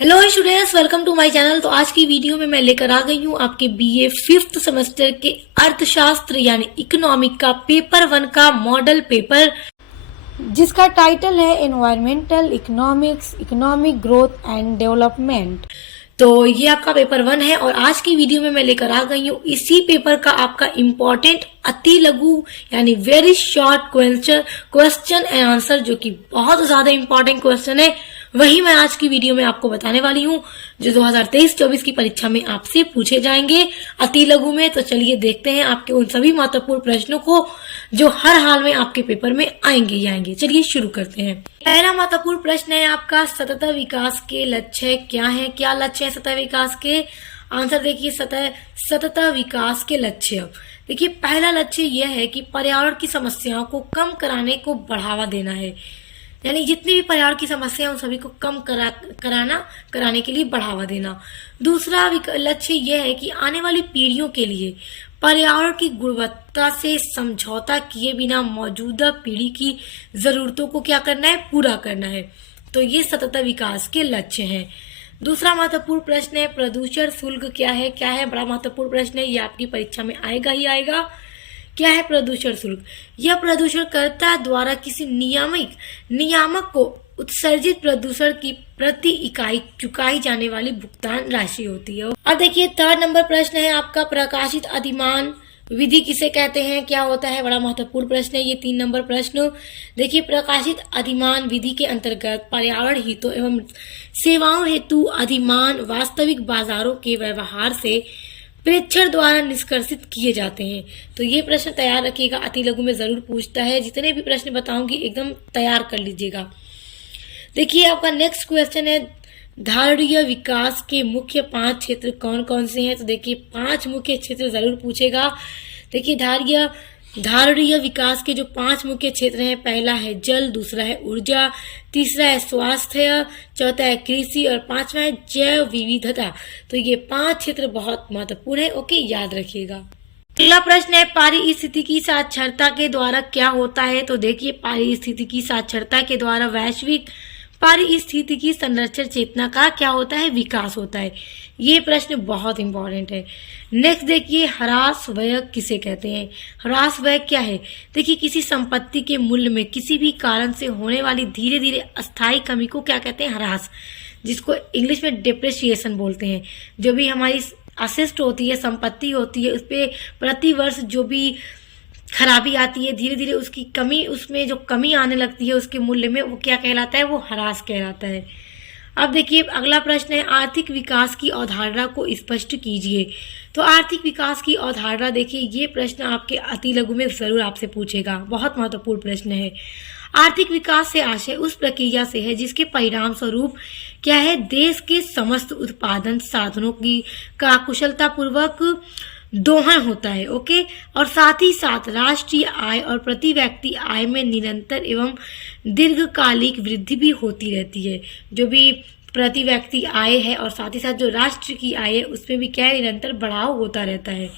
Hello students, welcome to my channel. तो आज की वीडियो में मैं लेकर आ गई हूँ आपके बीए 5th सेमेस्टर के अर्थशास्त्र यानी इकोनॉमिक का पेपर 1 का मॉडल पेपर, जिसका टाइटल है environmental economics, economic growth and development. तो ये आपका पेपर 1 है और आज की वीडियो में मैं लेकर आ गई हूँ इसी पेपर का आपका इम्पोर्टेंट अति लघु यानी very short question and answer, जो कि बहुत ज्यादा इंपॉर्टेंट क्वेश्चन है, वही मैं आज की वीडियो में आपको बताने वाली हूँ, जो 2023-24 की परीक्षा में आपसे पूछे जाएंगे अति लघु में। तो चलिए देखते हैं आपके उन सभी महत्वपूर्ण प्रश्नों को जो हर हाल में आपके पेपर में आएंगे ही आएंगे। चलिए शुरू करते हैं। पहला महत्वपूर्ण प्रश्न है आपका, सतत विकास के लक्ष्य क्या है? क्या लक्ष्य है सतत विकास के? आंसर देखिए, सतत विकास के लक्ष्य। देखिए, पहला लक्ष्य यह है कि पर्यावरण की समस्याओं को कम कराने को बढ़ावा देना है, यानी जितनी भी पर्यावरण की समस्या है उन सभी को कम कराने के लिए बढ़ावा देना। दूसरा लक्ष्य यह है कि आने वाली पीढ़ियों के लिए पर्यावरण की गुणवत्ता से समझौता किए बिना मौजूदा पीढ़ी की जरूरतों को क्या करना है? पूरा करना है। तो ये सतत विकास के लक्ष्य हैं। दूसरा महत्वपूर्ण प्रश्न है, प्रदूषण शुल्क क्या है? क्या है? बड़ा महत्वपूर्ण प्रश्न है, ये आपकी परीक्षा में आएगा ही आएगा। क्या है प्रदूषण शुल्क? यह प्रदूषणकर्ता द्वारा किसी नियामक को उत्सर्जित प्रदूषण की प्रति इकाई चुकाई जाने वाली भुगतान राशि होती है। अब देखिए, 3rd नंबर प्रश्न है आपका, प्रकाशित अधिमान विधि किसे कहते हैं? क्या होता है? बड़ा महत्वपूर्ण प्रश्न है ये 3 नंबर प्रश्न। देखिए, प्रकाशित अधिमान विधि के अंतर्गत पर्यावरण हितों एवं सेवाओं हेतु अधिमान वास्तविक बाजारों के व्यवहार से प्रेक्षण द्वारा निष्कर्षित किए जाते हैं। तो ये प्रश्न तैयार रखिएगा, अति लघु में जरूर पूछता है। जितने भी प्रश्न बताऊंगी एकदम तैयार कर लीजिएगा। देखिए, आपका नेक्स्ट क्वेश्चन है, धारणीय विकास के मुख्य 5 क्षेत्र कौन कौन से हैं? तो देखिए, 5 मुख्य क्षेत्र जरूर पूछेगा। देखिए, धारणीय विकास के जो 5 मुख्य क्षेत्र हैं, पहला है जल, दूसरा है ऊर्जा, तीसरा है स्वास्थ्य, चौथा है कृषि और 5वां है जैव विविधता। तो ये 5 क्षेत्र बहुत महत्वपूर्ण है। ओके, याद रखिएगा। अगला प्रश्न है, पारिस्थितिकी साक्षरता के द्वारा क्या होता है? तो देखिए, पारिस्थितिकी साक्षरता के द्वारा वैश्विक पारिस्थितिकी संरक्षण चेतना का क्या होता है? विकास होता है। ये प्रश्न बहुत इंपॉर्टेंट है। नेक्स्ट देखिए, ह्रास व्यय किसे कहते हैं? ह्रास व्यय क्या है? देखिए, किसी संपत्ति के मूल्य में किसी भी कारण से होने वाली धीरे धीरे अस्थायी कमी को क्या कहते हैं? ह्रास, जिसको इंग्लिश में डिप्रिसिएशन बोलते हैं। जो भी हमारी अशिष्ट होती है, संपत्ति होती है, उस पर प्रति वर्ष जो भी खराबी आती है, धीरे धीरे उसकी कमी, उसमें जो कमी आने लगती है उसके मूल्य में, वो क्या कहलाता है? वो ह्रास कहलाता है। अब देखिए, अगला प्रश्न है, आर्थिक विकास की अवधारणा को स्पष्ट कीजिए। तो आर्थिक विकास की अवधारणा, देखिए ये प्रश्न आपके अति लघु में जरूर आपसे पूछेगा, बहुत महत्वपूर्ण प्रश्न है। आर्थिक विकास से आशय उस प्रक्रिया से है जिसके परिणाम स्वरूप क्या है? देश के समस्त उत्पादन साधनों की का कुशलतापूर्वक दोहन होता है। ओके, और साथ ही साथ राष्ट्रीय आय और प्रति व्यक्ति आय में निरंतर एवं दीर्घकालिक वृद्धि भी होती रहती है। जो भी प्रति व्यक्ति आय है और साथ ही साथ जो राष्ट्र की आय है, उसमें भी क्या है? निरंतर बढ़ाव होता रहता है।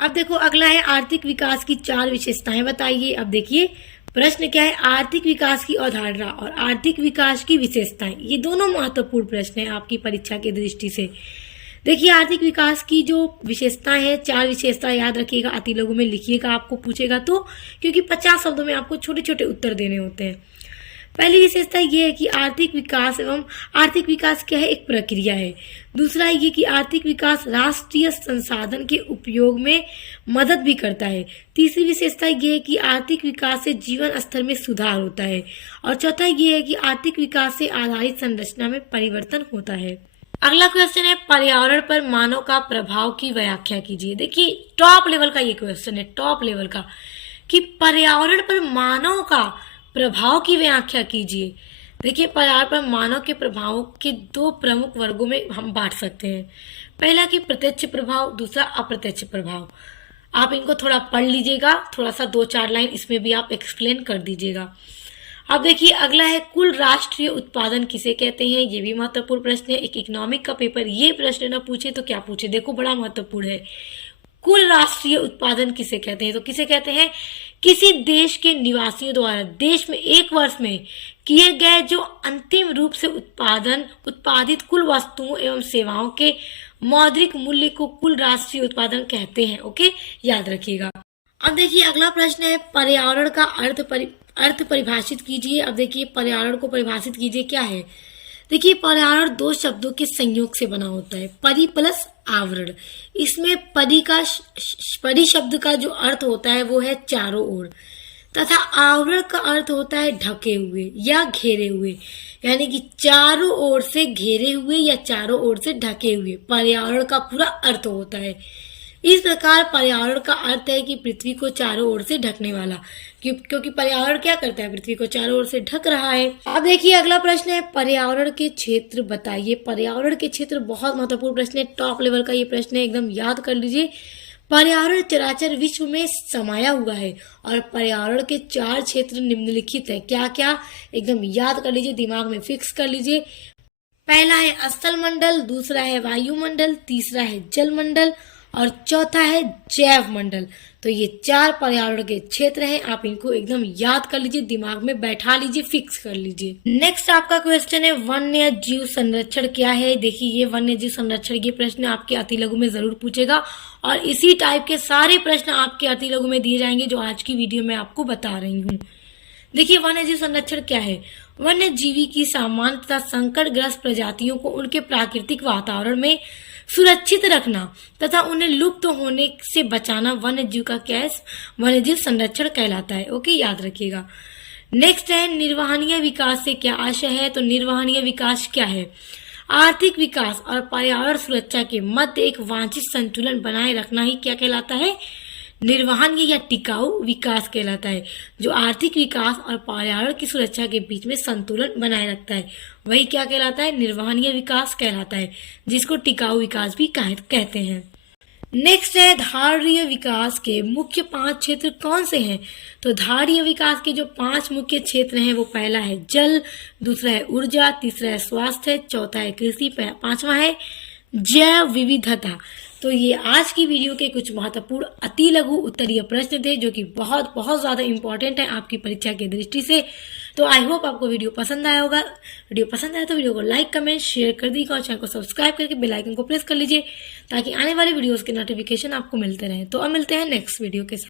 अब देखो, अगला है, आर्थिक विकास की 4 विशेषताएं बताइए। अब देखिए, प्रश्न क्या है? आर्थिक विकास की अवधारणा और आर्थिक विकास की विशेषताएं, ये दोनों महत्वपूर्ण प्रश्न है आपकी परीक्षा की दृष्टि से। देखिए, आर्थिक विकास की जो विशेषताएं हैं, 4 विशेषता याद रखिएगा, अति लघु में लिखिएगा आपको पूछेगा तो, क्योंकि 50 शब्दों में आपको छोटे छोटे उत्तर देने होते हैं। पहली विशेषता ये है कि आर्थिक विकास क्या है? एक प्रक्रिया है। दूसरा है ये कि आर्थिक विकास राष्ट्रीय संसाधन के उपयोग में मदद भी करता है। तीसरी विशेषता ये है कि आर्थिक विकास से जीवन स्तर में सुधार होता है। और चौथा ये है कि आर्थिक विकास से आधारित संरचना में परिवर्तन होता है। अगला क्वेश्चन है, पर्यावरण पर मानव का प्रभाव की व्याख्या कीजिए। देखिए, टॉप लेवल का ये क्वेश्चन है, टॉप लेवल का, कि पर्यावरण पर मानव का प्रभाव की व्याख्या कीजिए। देखिए, पर्यावरण पर मानव के प्रभावों के 2 प्रमुख वर्गों में हम बांट सकते हैं। पहला कि प्रत्यक्ष प्रभाव, दूसरा अप्रत्यक्ष प्रभाव। आप इनको थोड़ा पढ़ लीजिएगा, थोड़ा सा 2-4 लाइन इसमें भी आप एक्सप्लेन कर दीजिएगा। अब देखिए, अगला है, कुल राष्ट्रीय उत्पादन किसे कहते हैं? ये भी महत्वपूर्ण प्रश्न है। एक इकोनॉमिक का पेपर ये प्रश्न न पूछे तो क्या पूछे, देखो बड़ा महत्वपूर्ण है। कुल राष्ट्रीय उत्पादन किसे कहते हैं? तो किसे कहते हैं? किसी देश के निवासियों द्वारा देश में एक वर्ष में किए गए जो अंतिम रूप से उत्पादित कुल वस्तुओं एवं सेवाओं के मौद्रिक मूल्य को कुल राष्ट्रीय उत्पादन कहते हैं। ओके, याद रखिएगा। अब देखिए अगला प्रश्न है, पर्यावरण का अर्थ परिभाषित कीजिए। अब देखिए पर्यावरण को परिभाषित कीजिए, क्या है? देखिए पर्यावरण दो शब्दों के संयोग से बना होता है, परि प्लस आवरण। इसमें परि शब्द का जो अर्थ होता है वो है चारों ओर, तथा आवरण का अर्थ होता है ढके हुए या घेरे हुए, यानी कि चारों ओर से घेरे हुए या चारों ओर से ढके हुए पर्यावरण का पूरा अर्थ होता है। इस प्रकार पर्यावरण का अर्थ है कि पृथ्वी को चारों ओर से ढकने वाला, क्योंकि पर्यावरण क्या करता है, पृथ्वी को चारों ओर से ढक रहा है। अब देखिए अगला प्रश्न है, पर्यावरण के क्षेत्र बताइए। पर्यावरण के क्षेत्र बहुत महत्वपूर्ण प्रश्न है, टॉप लेवल का ये प्रश्न है, एकदम याद कर लीजिए। पर्यावरण चराचर विश्व में समाया हुआ है और पर्यावरण के 4 क्षेत्र निम्नलिखित है। क्या क्या, एकदम याद कर लीजिए, दिमाग में फिक्स कर लीजिए। पहला है स्थल मंडल, दूसरा है वायुमंडल, तीसरा है जल मंडल और चौथा है जैव मंडल। तो ये 4 पर्यावरण के क्षेत्र हैं, आप इनको एकदम याद कर लीजिए, दिमाग में बैठा लीजिए, फिक्स कर लीजिए। नेक्स्ट आपका क्वेश्चन है, वन्य जीव संरक्षण क्या है? देखिए ये वन्य जीव संरक्षण के प्रश्न आपके अति लघु में जरूर पूछेगा और इसी टाइप के सारे प्रश्न आपके अति लघु में दिए जाएंगे जो आज की वीडियो में आपको बता रही हूँ। देखिए वन्य जीव संरक्षण क्या है? वन्य जीवी की सामान्य तथा संकटग्रस्त प्रजातियों को उनके प्राकृतिक वातावरण में सुरक्षित रखना तथा उन्हें लुप्त होने से बचाना वन्य जीव का क्या है? वन्य जीव संरक्षण कहलाता है। ओके, याद रखिएगा। नेक्स्ट है, निर्वहनीय विकास से क्या आशय है? तो निर्वहनीय विकास क्या है? आर्थिक विकास और पर्यावरण सुरक्षा के मध्य एक वांछित संतुलन बनाए रखना ही क्या कहलाता है? निर्वहनीय या टिकाऊ विकास कहलाता है, जो आर्थिक विकास और पर्यावरण की सुरक्षा के बीच में संतुलन बनाए रखता है, वही क्या कहलाता है? निर्वहनीय विकास कहलाता है, जिसको टिकाऊ विकास भी कहते हैं। नेक्स्ट है, धारणीय विकास के मुख्य 5 क्षेत्र कौन से हैं? तो धारणीय विकास के जो 5 मुख्य क्षेत्र हैं वो पहला है जल, दूसरा है ऊर्जा, तीसरा है स्वास्थ्य, चौथा है कृषि, 5वां है जैव विविधता। तो ये आज की वीडियो के कुछ महत्वपूर्ण अति लघु उत्तरीय प्रश्न थे जो कि बहुत बहुत ज्यादा इंपॉर्टेंट है आपकी परीक्षा की दृष्टि से। तो आई होप आपको वीडियो पसंद आया होगा। वीडियो पसंद आया तो वीडियो को लाइक, कमेंट, शेयर कर दीजिएगा और चैनल को सब्सक्राइब करके बेल आइकन को प्रेस कर लीजिए ताकि आने वाली वीडियोस के नोटिफिकेशन आपको मिलते रहे। तो अब मिलते हैं नेक्स्ट वीडियो के साथ।